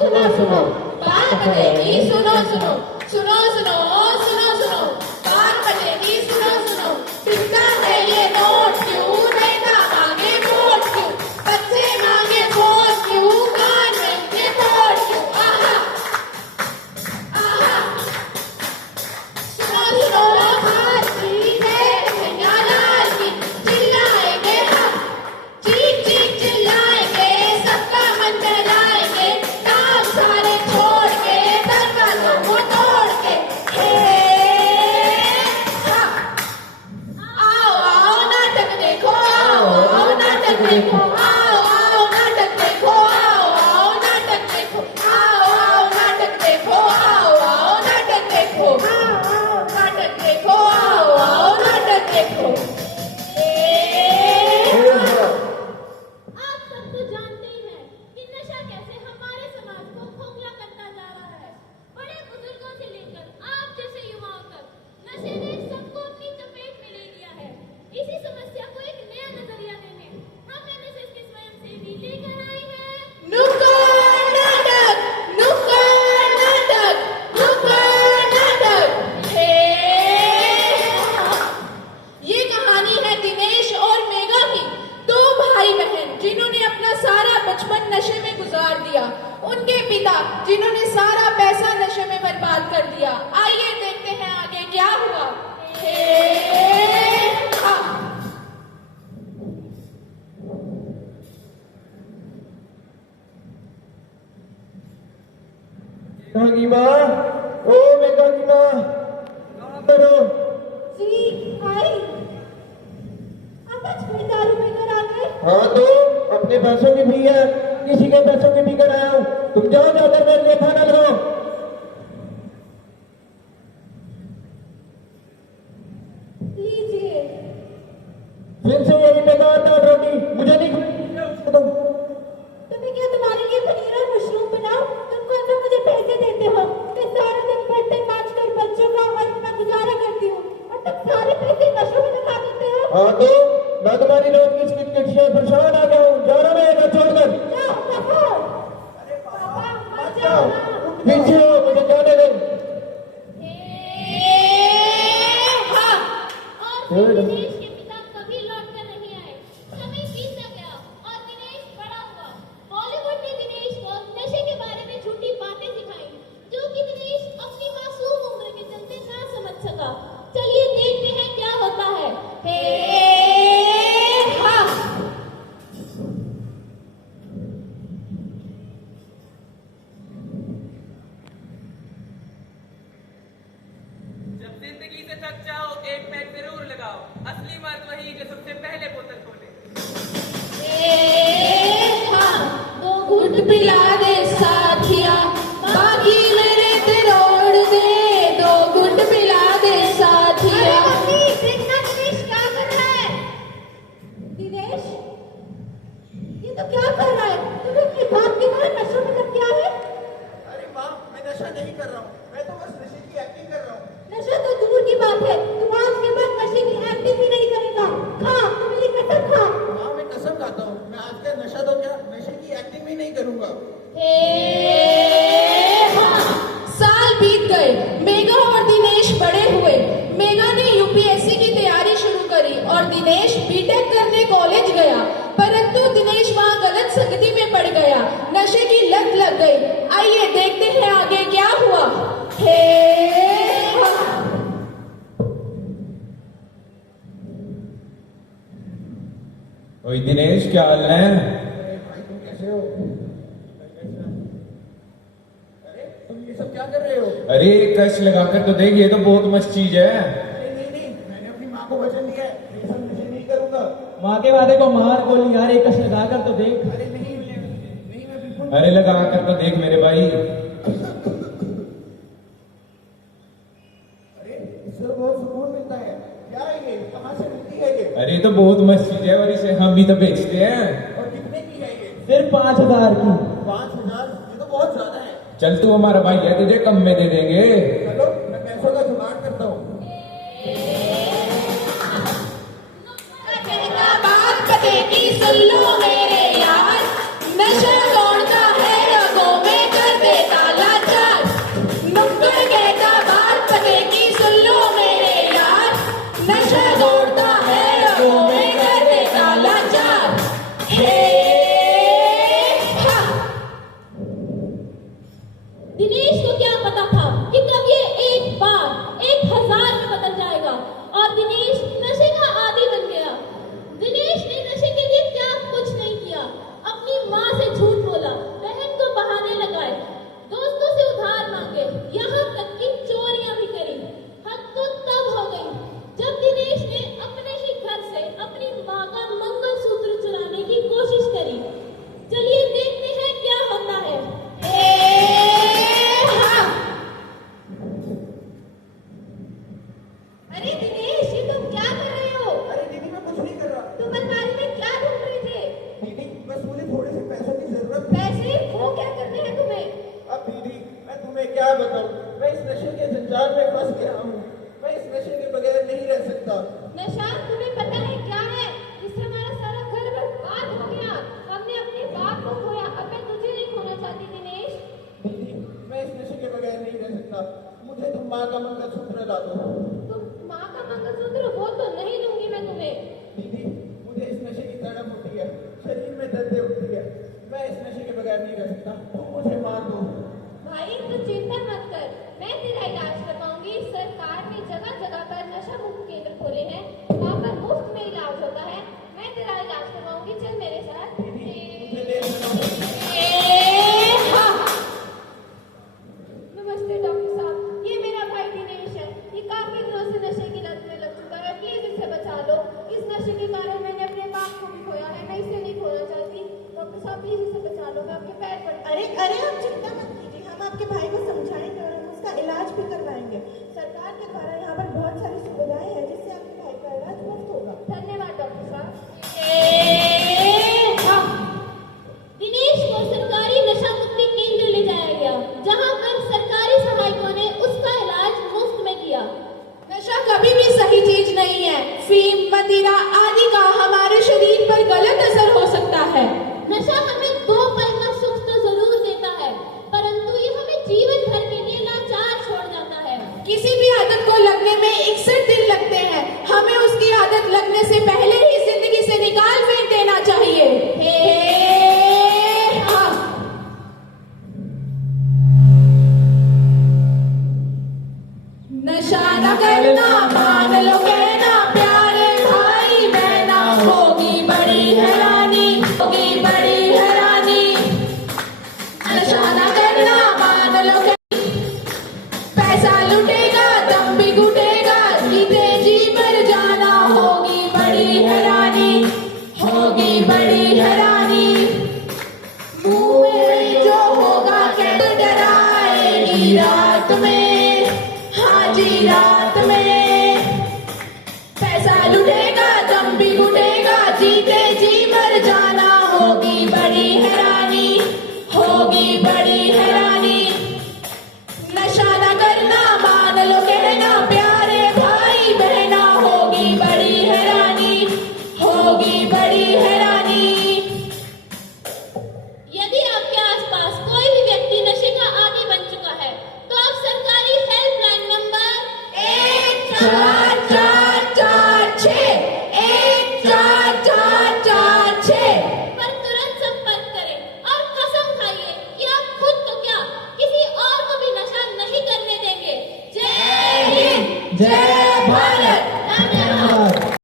सुनो सुनो बात बतेगी, सुनो सुनो सुनो सुनो सुनो सुनो बात बतेगी, सुनो सुनो किसका है ये नोट, क्यों नेता मांगे वोट, क्यों बच्चे मांगे वोट, क्यों कान में के वोट, क्यों आहा आहा सुनो सुनो हार जीत है कन्हैया लाल की, चिल्लाएंगे हम चीख चीख चिल्लाएंगे, सबका मन बहलाएंगे, काम सारे छोड़ के दरवाजों को तोड़ के हाँ। आओ आओ नाटक देखो, आओ आओ नाटक देखो, आओ आओ नाटक देखो, आओ आओ नाटक देखो, आओ आओ नाटक देखो, आओ आओ नाटक देखो, आओ आओ नाटक देखो, आओ आओ नाटक देखो। आप सब तो जानते ही हैं कि नशा कैसे हमारे समाज को खोखला करता जा रहा है। बड़े बुजुर्गों से लेकर आप जैसे युवाओं तक नशे ने सबको अपनी चपेट में ले लिया है। इसी समस्या को एक नया नजरिया देने हम एनएसएस के स्वयंसेवी लेकर आए हैं नुक्कड़ नाटक, नुक्कड़ नाटक, नुक्कड़ नाटक। ये कहानी है दिनेश और मेघा की, दो भाई बहन जिन्होंने अपना सारा बचपन नशे में गुजार दिया, उनके पिता जिन्होंने सारा पैसा नशे में बर्बाद कर दिया। आइए देखते हैं आगे क्या हुआ। की माँ, ओ मेघा की माँ, कहाँ पर हो? जी भाई आप आज फिर दारू पीकर आ गए। हाँ तो अपने पैसों की पी है, किसी के पैसों की पी कर आया हूँ। तुम जाओ जाकर मेरे लिए खाना बनाओ। लीजिए। फिर से यही बेकार दाल रोटी मुझे नहीं खानी। तुम तुम्हें क्या तुम्हारे लिए पनीर और मशरूम बनाओ? तुम कौन सा मुझे पैसे देते हो? मैं सारा दिन पढ़ते पाँच कर बच्चों का और अपना गुजारा करती हूँ और तुम सारे पैसे नशों में लगा देते हो। हाँ तो मैं तुम्हारी रोज की किटकिट से परेशान आ गया हूँ। जाओ ना मेरे घर छोड़कर। जाओ दफो। पापा मत जाओ ना। पीछे हो, मुझे जाने दो। और दिनेश के पिता कभी लौट कर नहीं आए। समय बीतता गया और दिनेश बड़ा हुआ। बॉलीवुड ने दिनेश को नशे के बारे में झूठी बातें सिखाई, जो कि दिनेश अपनी मासूम उम्र के चलते ना समझ सका। चलिए देखते हैं क्या होता है। जब जिंदगी से थक जाओ एक पैक जरूर लगाओ, असली मर्द वही जो सबसे पहले बोतल खोले। दो घुट पिला दे साथिया, बाकी मेरे तिरोड़ दे, दो घुट पिला दे साथिया। देखना दिनेश क्या कर रहा है। दिनेश ये तो क्या कर रहा है? तुम्हें अपनी बात की तरह नशों में लग गया है। अरे माँ, मैं नशा नहीं कर रहा हूँ, मैं तो बस नशे की एक्टिंग कर रहा हूँ। नशा तो दूर की बात है, तू आज के बाद नशे की एक्टिंग भी नहीं करेगा। खा, तू मेरी कसम खा। माँ मैं कसम खाता हूँ, मैं आज का नशा तो क्या नशे की एक्टिंग भी नहीं करूंगा। साल बीत गए, मेघा और दिनेश बड़े हुए। मेघा ने यूपीएससी की तैयारी शुरू करी और दिनेश बीटेक करने कॉलेज गया, परंतु दिनेश वहां गलत संगति में पड़ गया, नशे की लत लग गई। आइए देखते हैं आगे क्या हुआ। ओए दिनेश, क्या हाल है? भाई तुम कैसे हो? अरे तुम ये सब क्या कर रहे हो? अरे कश लगाकर तो देख, ये तो बहुत मस्त चीज है। नहीं नहीं नहीं, मैंने अपनी माँ को वचन दिया है, ये सब नशे नहीं करूंगा। माँ के वादे को मार गोली यार, एक कश लगा कर तो देख। अरे नहीं नहीं, मैं बिल्कुल। अरे लगाकर तो देख मेरे भाई। अरे इससे बहुत सुकून मिलता है। क्या है ये, कहाँ से मिलती है ये? अरे ये तो बहुत मस्त चीज है और इसे हम भी तो बेचते हैं। और कितने की है ये? सिर्फ 5,000 की। 5,000? ये तो बहुत ज्यादा है। चल तू हमारा भाई है, तुझे कम में दे देंगे। चलो मैं पैसों का जुगाड़ करता हूँ। बात बतेगी, सुन लो मेरे यार, नशा दौड़ता है रगों में, कर दिनेश को क्या पता था कि कब ये एक बार 1000 में बदल जाएगा और दिनेश नशे का आदी बन गया। दिनेश ने नशे के लिए क्या कुछ नहीं किया। अपनी माँ से झूठ बोला, बहन को बहाने लगाए, दोस्तों से उधार मांगे, यहाँ तक कि चोरियां भी करी। हद तो तब हो गई जब दिनेश ने अपने ही घर से अपनी माँ का मंगलसूत्र चुराने की कोशिश करी। चलिए देखते हैं क्या होता है। अरे दिनेश, ये तुम क्या कर रहे हो? अरे दीदी मैं कुछ नहीं कर रहा। तुम अलमारी में क्या ढूंढ रहे थे? दीदी बस मुझे थोड़े से पैसों की जरूरत थी। पैसे? वो क्या करने हैं तुम्हें? अब दीदी मैं तुम्हें क्या बताऊं, मैं इस नशे के जंजाल में फंस गया हूँ। मैं इस नशे के बगैर नहीं रह सकता। नशा तुम्हें पता है क्या है? जिससे हमारा सारा घर बर्बाद हो गया। हमने अपने बाप को खोया, अब मैं तुझे नहीं खोना चाहती दिनेश। दीदी मैं इस नशे के बगैर नहीं रह सकता। मुझे तुम माँ का मंगलसूत्र ला दो। तुम माँ का मंगलसूत्र? वो तो नहीं दूंगी मैं तुम्हें। दीदी मुझे इस नशे की तड़प होती है, शरीर में दर्द उठती है। मैं इस नशे के बगैर नहीं रह सकता। तुम मुझे मार दो। भाई तू चिंता मत कर, मैं तेरा इलाज करवाऊंगी। सरकार ने जगह जगह पर नशा मुक्त केंद्र खोले हैं, वहाँ पर मुफ्त में इलाज होता है। मैं तेरा इलाज करवाऊंगी, चल मेरे साथ। मुझे ले लो। नमस्ते डॉक्टर साहब, ये मेरा भाई दिनेश है। ये काफी दिनों से नशे की लत में लग चुका है, प्लीज इसे बचा लो। इस नशे के कारण मैंने अपने बाप को भी खोया है, मैं इसे नहीं खोना चाहती। डॉक्टर साहब प्लीज इसे बचा लो, मैं आपके पैर पड़ती। अरे अरे आप चिंता मत कीजिए, हम आपके भाई को समझाएंगे और हम उसका इलाज भी करवाएंगे। सरकार के द्वारा यहाँ पर बहुत सारी सुविधाएं हैं जिससे आपके भाई का इलाज मुफ्त होगा। धन्यवाद डॉक्टर साहब। दिनेश को सरकारी नशा मुक्ति केंद्र ले जाया गया, जहां पर सरकारी सहायकों ने उसका इलाज मुफ्त में किया। नशा कभी भी सही चीज नहीं है। फीम, मदिरा आदि का हमारे शरीर पर गलत असर हो सकता है। नशा हमें 2 पल का सुख तो जरूर देता है, परंतु ये हमें जीवन भर के लिए लाचार छोड़ जाता है। किसी भी आदत को लगने में 61 दिन लगते हैं। हमें उसकी आदत लगने से पहले ही जिंदगी से निकाल फेंक देना चाहिए। नशा न करना, मान लो कहना, प्यारे भाई बहना, होगी बड़ी हैरानी, होगी बड़ी हैरानी। नशा न करना, मान लो पैसा लुटेगा, दम भी घुटेगा, जीते जी मर जाना, होगी बड़ी हैरानी, होगी बड़ी हैरानी। मुंह में जो होगा क्या डराएगी रात में, हाँ जी रात में। पैसा लुटेगा, दम भी घुटेगा, जीते जी मर जाना, होगी बड़ी हैरानी, होगी बड़ी हैरानी। नशा न करना, मान लो कहना, प्यारे भाई बहना, होगी बड़ी हैरानी, होगी बड़ी हैरानी। यदि आपके आसपास कोई भी व्यक्ति नशे का आदी बन चुका है, तो आप सरकारी हेल्पलाइन नंबर 14446 पर तुरंत संपर्क करें और कसम खाइए कि आप खुद तो क्या, किसी और को भी नशा नहीं करने देंगे। जय हिंद, जय भारत।